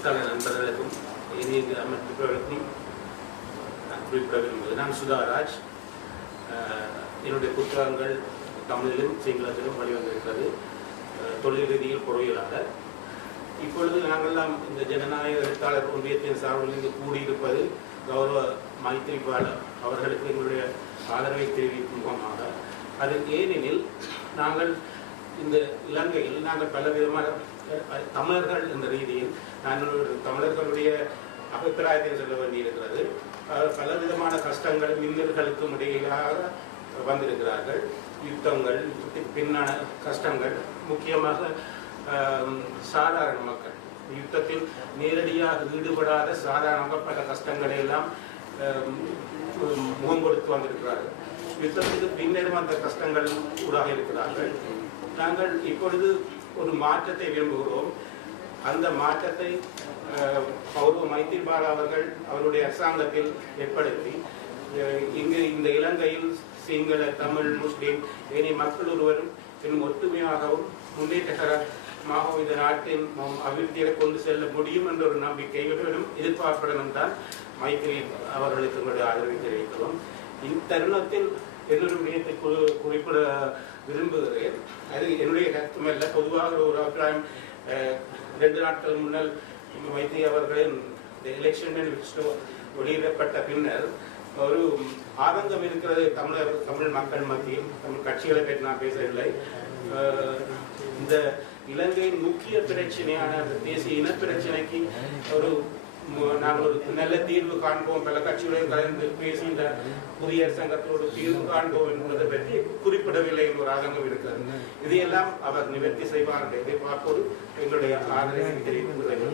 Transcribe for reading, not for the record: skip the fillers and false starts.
எழுத்தாளர் நண்பர்களுக்கும் இணைந்து அமைப்புகளுக்கும் குறிப்பிட விரும்புவது. நான் சுதாராஜ். என்னுடைய புத்தகங்கள் தமிழிலும் சிங்களத்திலும் வெளிவந்திருக்கிறது. தொழில் ரீதியில் பொறியியலாளர். இப்பொழுது நாங்கள்லாம் இந்த ஜனநாயக எழுத்தாளர் ஒன்றியத்தின் சார்பில் இங்கு கூடியிருப்பது கௌரவ மைத்திரிபால அவர்களுக்கு எங்களுடைய ஆதரவை தெரிவிக்கும் முகமாக. அது ஏனெனில் நாங்கள் இந்த இலங்கையில் நாங்கள் பல விதமான தமிழர்கள் என்ற ரீதியில் தமிழர்களுடைய அபிப்பிராயத்தை சொல்ல வேண்டியிருக்கிறது. பல விதமான கஷ்டங்கள் இன்னல்களுக்கும் இடையிலாக வந்திருக்கிறார்கள். யுத்தங்கள், பின்னான கஷ்டங்கள், முக்கியமாக சாதாரண மக்கள் யுத்தத்தில் நேரடியாக ஈடுபடாத சாதாரணப்பட்ட கஷ்டங்களை எல்லாம் முகம் கொடுத்து வந்திருக்கிறார்கள். யுத்தத்துக்கு பின்னரும் அந்த கஷ்டங்கள் ஊடாக இருக்கிறார்கள். நாங்கள் இப்பொழுது ஒரு மாற்றத்தை விரும்புகிறோம். அந்த மாற்றத்தை கௌரவ மைத்திரிபால அவர்கள் அவருடைய அரசாங்கத்தில் ஏற்படுத்தி இங்கு இந்த இலங்கையில் சிங்கள, தமிழ், முஸ்லீம் ஏனைய மக்கள் ஒருவரும் இன்னும் ஒற்றுமையாகவும் முன்னேற்றகரமாகவும் இந்த நாட்டின் அபிவிருத்தியை கொண்டு செல்ல முடியும் என்ற ஒரு நம்பிக்கையுடனும் எதிர்பார்ப்புடனும் தான் மைத்திரி அவர்களுக்கு எங்களுடைய ஆதரவை தெரிவிக்கிறோம். இந்த தருணத்தில் என்னொரு விடயத்தை குறிப்பிட விரும்புகிறேன். அது என்னுடைய கருத்துமல்ல, பொதுவாக ஒரு அபிப்பிராயம். 2 நாட்கள் முன்னால் மைத்திரி அவர்களின் எலெக்ஷன் மேனிஃபெஸ்டோ வெளியிடப்பட்ட பின்னர் ஒரு ஆதங்கம் இருக்கிறது தமிழ் மக்கள் மத்தியில். தமிழ் கட்சிகளை பற்றி நான் பேசவில்லை. இந்த இலங்கையின் முக்கிய பிரச்சனையான தேசிய இன பிரச்சனைக்கு நாங்கள் ஒரு நல்ல தீர்வு காண்போம், பல கட்சிகளையும் கலந்து பேசி இந்த புதிய சங்கத்தோடு தீர்வு காண்போம் என்பதை பற்றி குறிப்பிடவில்லை என்ற ஒரு ஆதங்கம் இருக்கிறது. இதையெல்லாம் அவர் நிவர்த்தி செய்வார் என்ற எதிர்பார்ப்போடு எங்களுடைய ஆதரவை தெரிவித்துள்ளது.